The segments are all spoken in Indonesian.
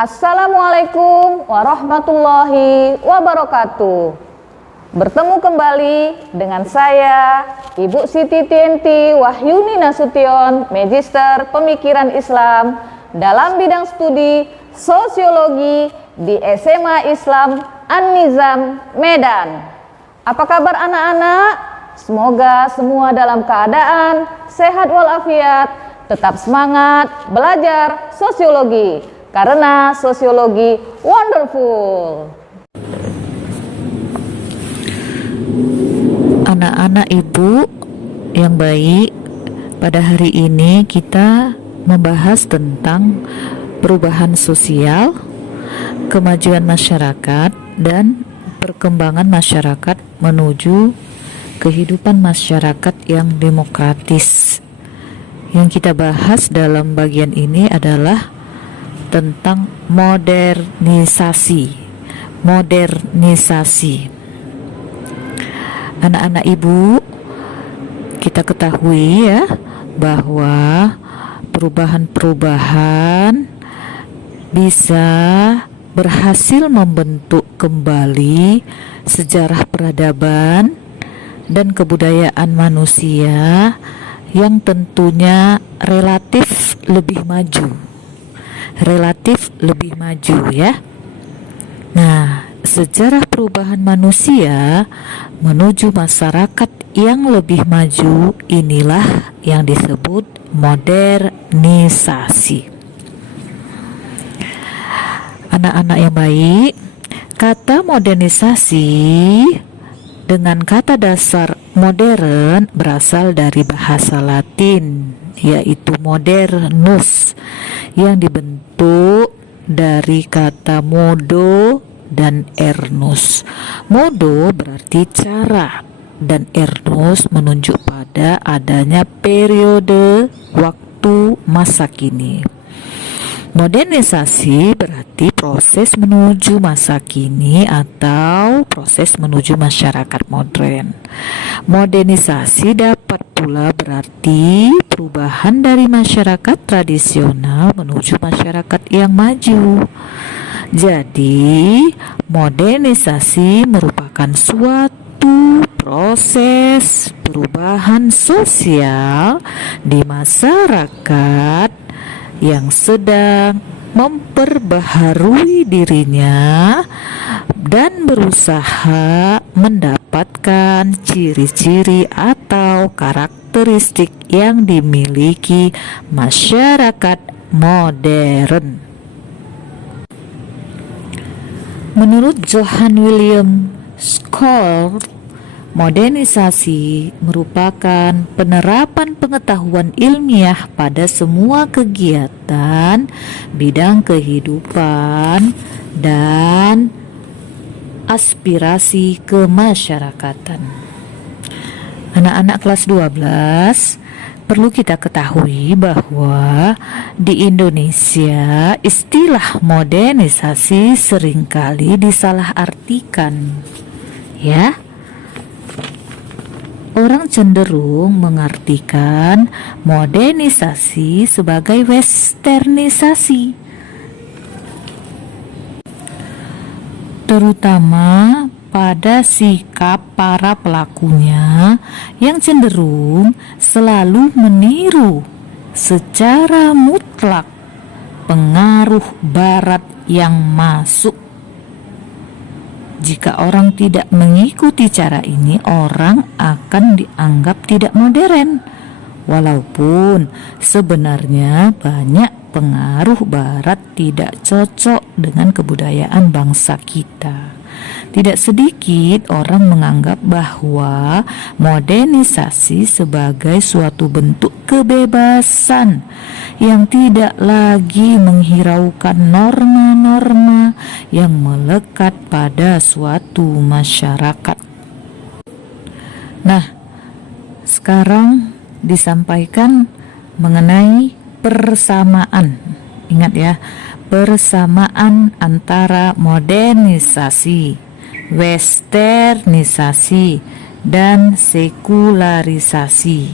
Assalamualaikum warahmatullahi wabarakatuh. Bertemu kembali dengan saya, Ibu Siti Tienti Wahyuni Nasution, Magister Pemikiran Islam dalam bidang studi Sosiologi di SMA Islam An-Nizam, Medan. Apa kabar anak-anak? Semoga semua dalam keadaan sehat walafiat, tetap semangat belajar sosiologi, karena sosiologi wonderful. Anak-anak ibu yang baik, pada hari ini kita membahas tentang perubahan sosial, kemajuan masyarakat, dan perkembangan masyarakat menuju kehidupan masyarakat yang demokratis. Yang kita bahas dalam bagian ini adalah tentang modernisasi. Anak-anak ibu, kita ketahui ya bahwa perubahan-perubahan bisa berhasil membentuk kembali sejarah peradaban dan kebudayaan manusia yang tentunya relatif lebih maju ya. Nah, sejarah perubahan manusia menuju masyarakat yang lebih maju inilah yang disebut modernisasi. Anak-anak yang baik, kata modernisasi dengan kata dasar modern berasal dari bahasa Latin, yaitu modernus, yang dibentuk dari kata modo dan ernus. Modo berarti cara, dan ernus menunjuk pada adanya periode waktu masa kini. Modernisasi berarti proses menuju masa kini atau proses menuju masyarakat modern. Modernisasi dapat pula berarti perubahan dari masyarakat tradisional menuju masyarakat yang maju. Jadi, modernisasi merupakan suatu proses perubahan sosial di masyarakat yang sedang memperbaharui dirinya dan berusaha mendapatkan ciri-ciri atau karakteristik yang dimiliki masyarakat modern. Menurut Johann Wilhelm Scholz, modernisasi merupakan penerapan pengetahuan ilmiah pada semua kegiatan bidang kehidupan dan aspirasi kemasyarakatan. Anak-anak kelas 12, perlu kita ketahui bahwa di Indonesia istilah modernisasi seringkali disalahartikan, ya. Orang cenderung mengartikan modernisasi sebagai westernisasi, terutama pada sikap para pelakunya yang cenderung selalu meniru secara mutlak pengaruh Barat yang masuk. Jika orang tidak mengikuti cara ini, orang akan dianggap tidak modern. Walaupun sebenarnya banyak pengaruh Barat tidak cocok dengan kebudayaan bangsa kita. Tidak sedikit orang menganggap bahwa modernisasi sebagai suatu bentuk kebebasan yang tidak lagi menghiraukan norma-norma yang melekat pada suatu masyarakat. Nah, sekarang disampaikan mengenai persamaan. Ingat ya, persamaan antara modernisasi, westernisasi, dan sekularisasi.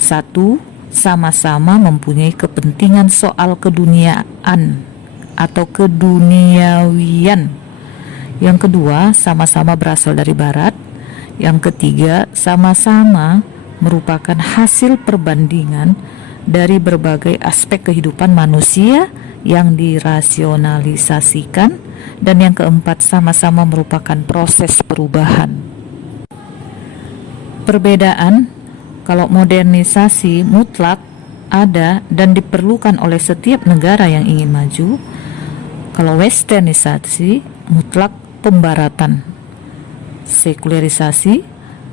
1. sama-sama mempunyai kepentingan soal keduniaan atau keduniawian. Yang kedua, sama-sama berasal dari barat. Yang ketiga, sama-sama merupakan hasil perbandingan dari berbagai aspek kehidupan manusia yang dirasionalisasikan. Dan yang keempat, sama-sama merupakan proses perubahan. Perbedaan, kalau modernisasi mutlak ada dan diperlukan oleh setiap negara yang ingin maju. Kalau westernisasi mutlak pembaratan. Sekularisasi,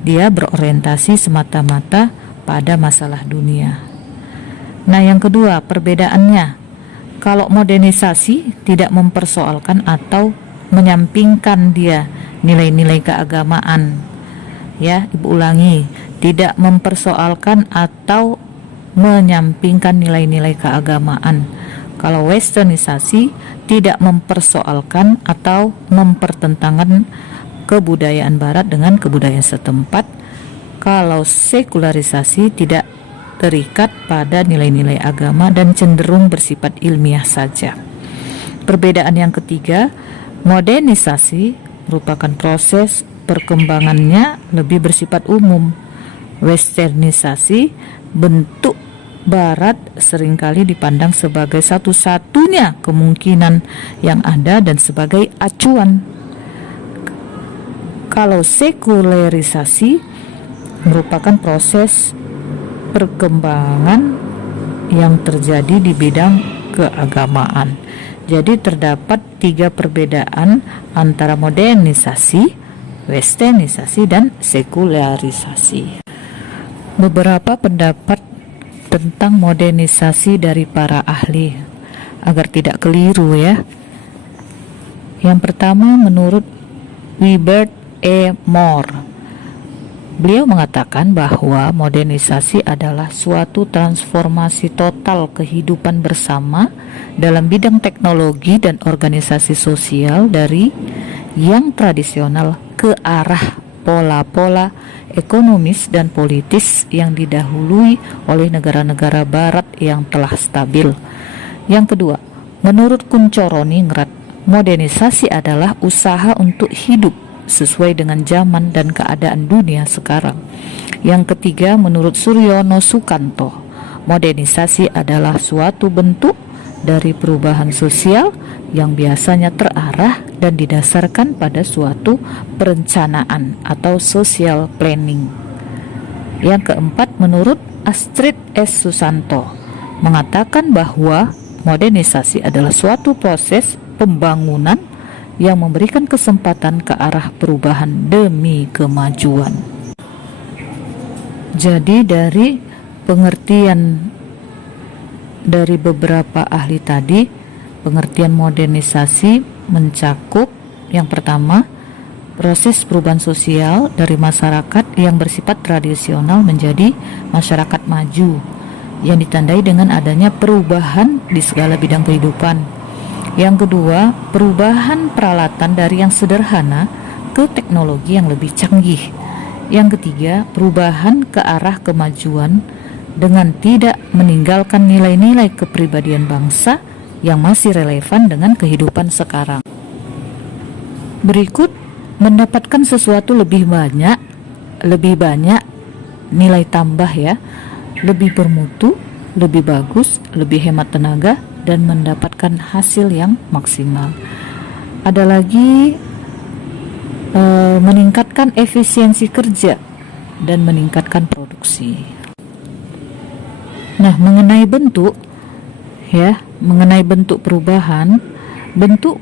dia berorientasi semata-mata pada masalah dunia. Nah, yang kedua, perbedaannya. Kalau modernisasi tidak mempersoalkan atau menyampingkan dia nilai-nilai keagamaan. Ya, Ibu ulangi, tidak mempersoalkan atau menyampingkan nilai-nilai keagamaan. Kalau westernisasi tidak mempersoalkan atau mempertentangkan kebudayaan barat dengan kebudayaan setempat. Kalau sekularisasi tidak terikat pada nilai-nilai agama dan cenderung bersifat ilmiah saja. Perbedaan yang ketiga, modernisasi merupakan proses perkembangannya lebih bersifat umum. Westernisasi, bentuk barat seringkali dipandang sebagai satu-satunya kemungkinan yang ada dan sebagai acuan. Kalau sekularisasi merupakan proses perkembangan yang terjadi di bidang keagamaan. Jadi terdapat 3 perbedaan antara modernisasi, westernisasi, dan sekularisasi. Beberapa pendapat tentang modernisasi dari para ahli agar tidak keliru ya. Yang pertama, menurut Wilbert E. Moore, beliau mengatakan bahwa modernisasi adalah suatu transformasi total kehidupan bersama dalam bidang teknologi dan organisasi sosial dari yang tradisional ke arah pola-pola ekonomis dan politis yang didahului oleh negara-negara barat yang telah stabil. Yang kedua, menurut Kunchoro-Ningrat, modernisasi adalah usaha untuk hidup sesuai dengan zaman dan keadaan dunia sekarang. Yang ketiga, menurut Suryono Sukanto, modernisasi adalah suatu bentuk dari perubahan sosial yang biasanya terarah dan didasarkan pada suatu perencanaan atau social planning. Yang keempat, menurut Astrid S. Susanto, mengatakan bahwa modernisasi adalah suatu proses pembangunan yang memberikan kesempatan ke arah perubahan demi kemajuan. Jadi dari pengertian dari beberapa ahli tadi, pengertian modernisasi mencakup yang pertama, proses perubahan sosial dari masyarakat yang bersifat tradisional menjadi masyarakat maju yang ditandai dengan adanya perubahan di segala bidang kehidupan. Yang kedua, perubahan peralatan dari yang sederhana ke teknologi yang lebih canggih. Yang ketiga, perubahan ke arah kemajuan dengan tidak meninggalkan nilai-nilai kepribadian bangsa yang masih relevan dengan kehidupan sekarang. Berikut, mendapatkan sesuatu lebih banyak nilai tambah ya, lebih bermutu, lebih bagus, lebih hemat tenaga, dan mendapatkan hasil yang maksimal. Ada lagi meningkatkan efisiensi kerja dan meningkatkan produksi. Nah, mengenai bentuk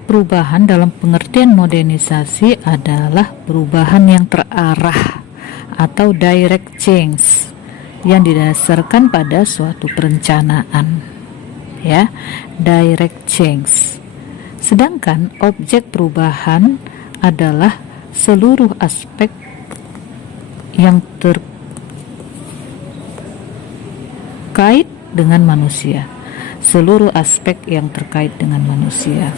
perubahan dalam pengertian modernisasi adalah perubahan yang terarah atau direct change yang didasarkan pada suatu perencanaan. Ya, direct change. Sedangkan objek perubahan adalah seluruh aspek yang terkait dengan manusia. Seluruh aspek yang terkait dengan manusia.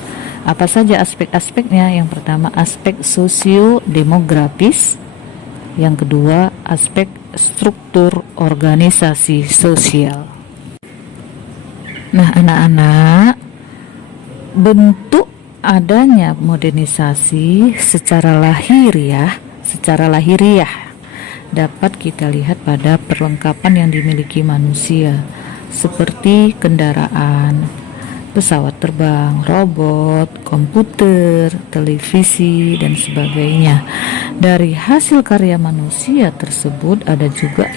Apa saja aspek-aspeknya? Yang pertama, aspek sosio-demografis. Yang kedua, aspek struktur organisasi sosial. Nah, anak-anak, bentuk adanya modernisasi secara lahiriah dapat kita lihat pada perlengkapan yang dimiliki manusia, seperti kendaraan, pesawat terbang, robot, komputer, televisi, dan sebagainya. Dari hasil karya manusia tersebut ada juga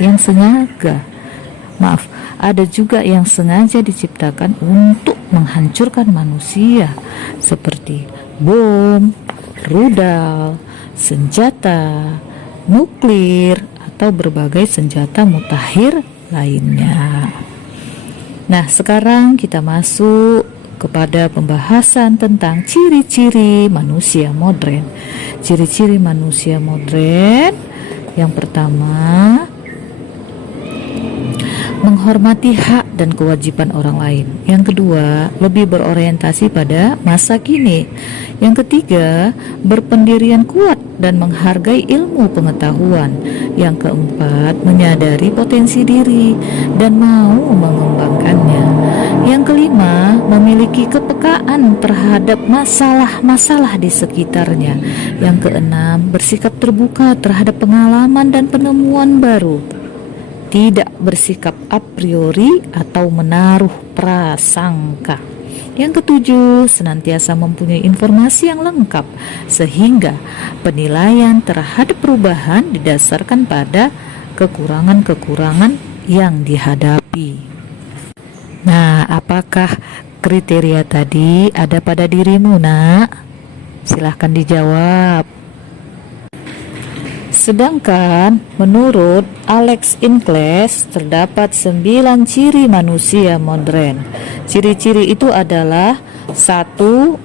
yang sengaja diciptakan untuk menghancurkan manusia, seperti bom, rudal, senjata nuklir, atau berbagai senjata mutakhir lainnya. Nah, sekarang kita masuk kepada pembahasan tentang ciri-ciri manusia modern. Ciri-ciri manusia modern yang pertama, menghormati hak dan kewajiban orang lain. Yang kedua, lebih berorientasi pada masa kini. Yang ketiga, berpendirian kuat dan menghargai ilmu pengetahuan. Yang keempat, menyadari potensi diri dan mau mengembangkannya. Yang kelima, memiliki kepekaan terhadap masalah-masalah di sekitarnya. Yang keenam, bersikap terbuka terhadap pengalaman dan penemuan baru. Tidak bersikap a priori atau menaruh prasangka. Yang ketujuh, senantiasa mempunyai informasi yang lengkap sehingga penilaian terhadap perubahan didasarkan pada kekurangan-kekurangan yang dihadapi. Nah, apakah kriteria tadi ada pada dirimu, Nak? Silahkan dijawab. Sedangkan menurut Alex Inclés terdapat 9 ciri manusia modern. Ciri-ciri itu adalah: 1.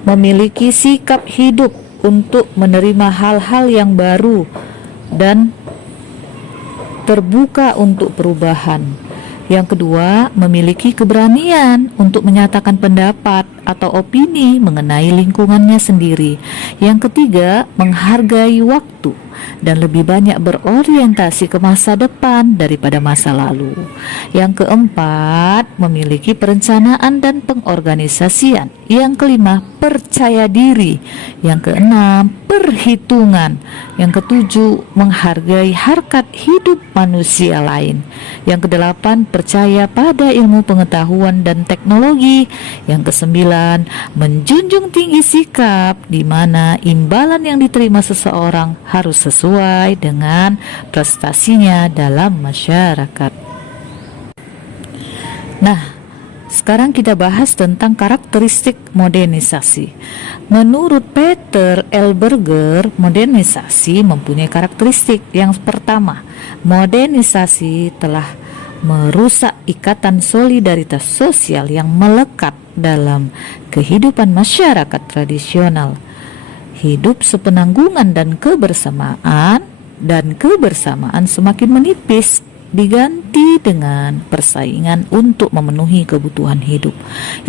Memiliki sikap hidup untuk menerima hal-hal yang baru dan terbuka untuk perubahan. Yang kedua, memiliki keberanian untuk menyatakan pendapat atau opini mengenai lingkungannya sendiri. Yang ketiga, menghargai waktu dan lebih banyak berorientasi ke masa depan daripada masa lalu. Yang keempat, memiliki perencanaan dan pengorganisasian. Yang kelima, percaya diri. Yang keenam, perhitungan. Yang ketujuh, menghargai harkat hidup manusia lain. Yang kedelapan, percaya pada ilmu pengetahuan dan teknologi. Yang kesembilan, menjunjung tinggi sikap di mana imbalan yang diterima seseorang harus sesuai dengan prestasinya dalam masyarakat. Nah, sekarang kita bahas tentang karakteristik modernisasi. Menurut Peter L. Berger, modernisasi mempunyai karakteristik. Yang pertama, modernisasi telah merusak ikatan solidaritas sosial yang melekat dalam kehidupan masyarakat tradisional. Hidup sepenanggungan dan kebersamaan semakin menipis, diganti dengan persaingan untuk memenuhi kebutuhan hidup.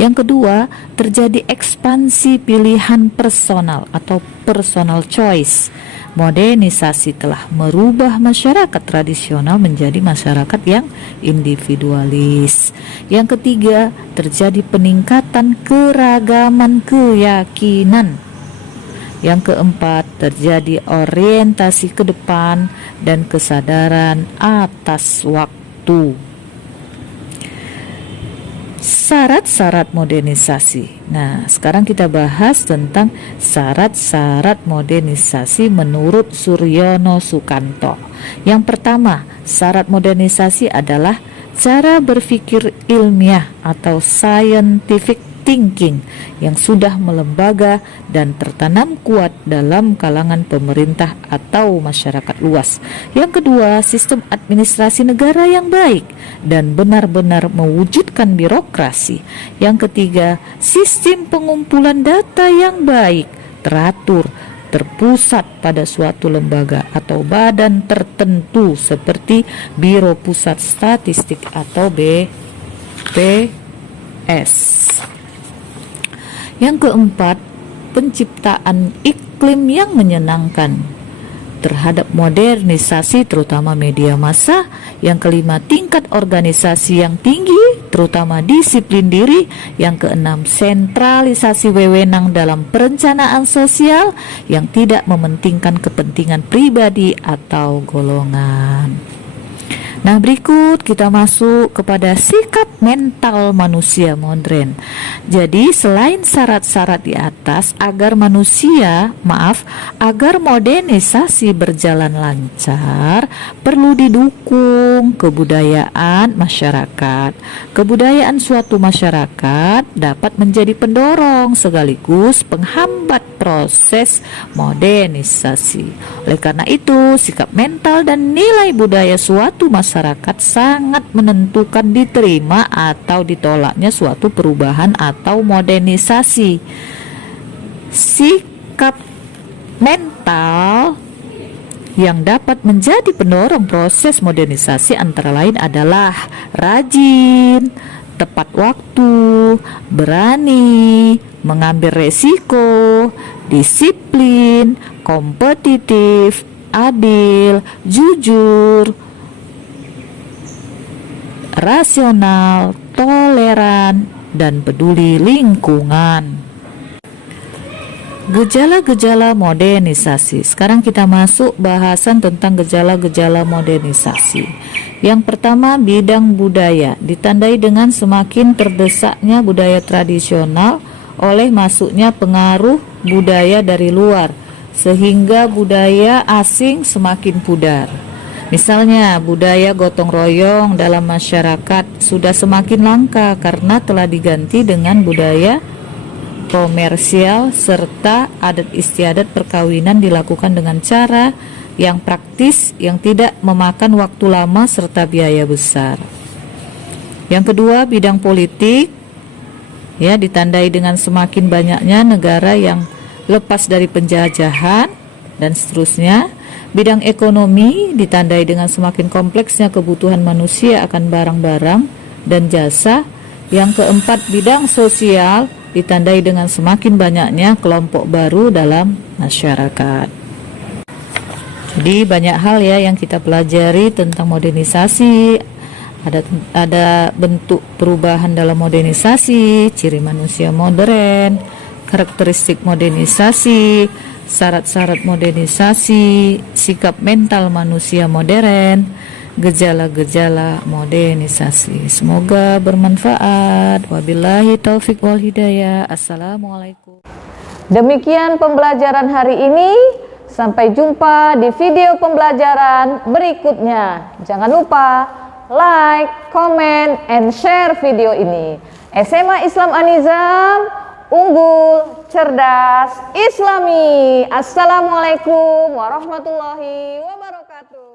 Yang kedua, terjadi ekspansi pilihan personal atau personal choice. Modernisasi telah merubah masyarakat tradisional menjadi masyarakat yang individualis. Yang ketiga, terjadi peningkatan keragaman keyakinan. Yang keempat, terjadi orientasi ke depan dan kesadaran atas waktu. Syarat-syarat modernisasi. Nah, sekarang kita bahas tentang syarat-syarat modernisasi menurut Suryono Sukanto. Yang pertama, syarat modernisasi adalah cara berpikir ilmiah atau scientific thinking yang sudah melembaga dan tertanam kuat dalam kalangan pemerintah atau masyarakat luas. Yang kedua, sistem administrasi negara yang baik dan benar-benar mewujudkan birokrasi. Yang ketiga, sistem pengumpulan data yang baik, teratur, terpusat pada suatu lembaga atau badan tertentu seperti Biro Pusat Statistik atau BPS. Yang keempat, penciptaan iklim yang menyenangkan. terhadap modernisasi terutama media massa. Yang kelima, tingkat organisasi yang tinggi terutama disiplin diri. Yang keenam, sentralisasi wewenang dalam perencanaan sosial yang tidak mementingkan kepentingan pribadi atau golongan. Nah, berikut kita masuk kepada sikap mental manusia modern. Jadi, selain syarat-syarat di atas agar modernisasi berjalan lancar, perlu didukung kebudayaan masyarakat. Kebudayaan suatu masyarakat dapat menjadi pendorong sekaligus penghambat proses modernisasi. Oleh karena itu, sikap mental dan nilai budaya suatu masyarakat sangat menentukan diterima atau ditolaknya suatu perubahan atau modernisasi. Sikap mental yang dapat menjadi pendorong proses modernisasi antara lain adalah rajin, tepat waktu, berani, mengambil resiko, disiplin, kompetitif, adil, jujur, rasional, toleran, dan peduli lingkungan. Gejala-gejala modernisasi. Sekarang kita masuk bahasan tentang gejala-gejala modernisasi. Yang pertama, bidang budaya, ditandai dengan semakin terdesaknya budaya tradisional oleh masuknya pengaruh budaya dari luar, sehingga budaya asing semakin pudar. Misalnya, budaya gotong royong dalam masyarakat sudah semakin langka karena telah diganti dengan budaya komersial, serta adat istiadat perkawinan dilakukan dengan cara yang praktis, yang tidak memakan waktu lama serta biaya besar. Yang kedua, bidang politik, ya, ditandai dengan semakin banyaknya negara yang lepas dari penjajahan dan seterusnya. Bidang ekonomi ditandai dengan semakin kompleksnya kebutuhan manusia akan barang-barang dan jasa. Yang keempat, bidang sosial ditandai dengan semakin banyaknya kelompok baru dalam masyarakat. Jadi banyak hal ya yang kita pelajari tentang modernisasi. Ada bentuk perubahan dalam modernisasi, ciri manusia modern, karakteristik modernisasi, syarat-syarat modernisasi, sikap mental manusia modern, gejala-gejala modernisasi. Semoga bermanfaat. Wabillahi taufik wal hidayah. Assalamualaikum. Demikian pembelajaran hari ini. Sampai jumpa di video pembelajaran berikutnya. Jangan lupa like, comment, and share video ini. SMA Islam An-Nizam, unggul, cerdas, islami. Assalamualaikum warahmatullahi wabarakatuh.